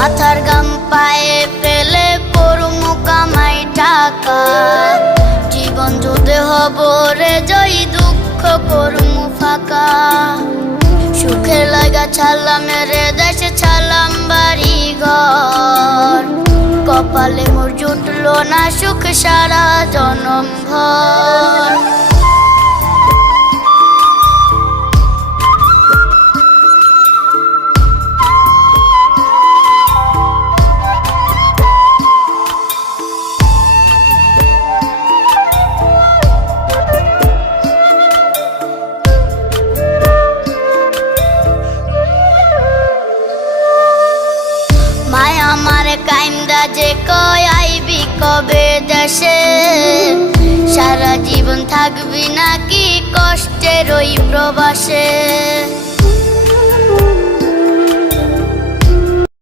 মাথার গাম পায়ে ফেলে করমু কামাই টাকা, জীবন যুদ্ধে হব রে জয়ী, দুঃখ করমু ফাঁকা। সুখের লাগা ছাড়লাম রে দেশে, ছাড়লাম বাড়ি ঘর, কপালে মোর জুটলো না সুখ সারা জনম ভর। মায়া আমারে কাইন্দা যে কয় আইবি কবে দেশে, সারা জীবন থাকবি নাকি কষ্টের ওই প্রবাসে।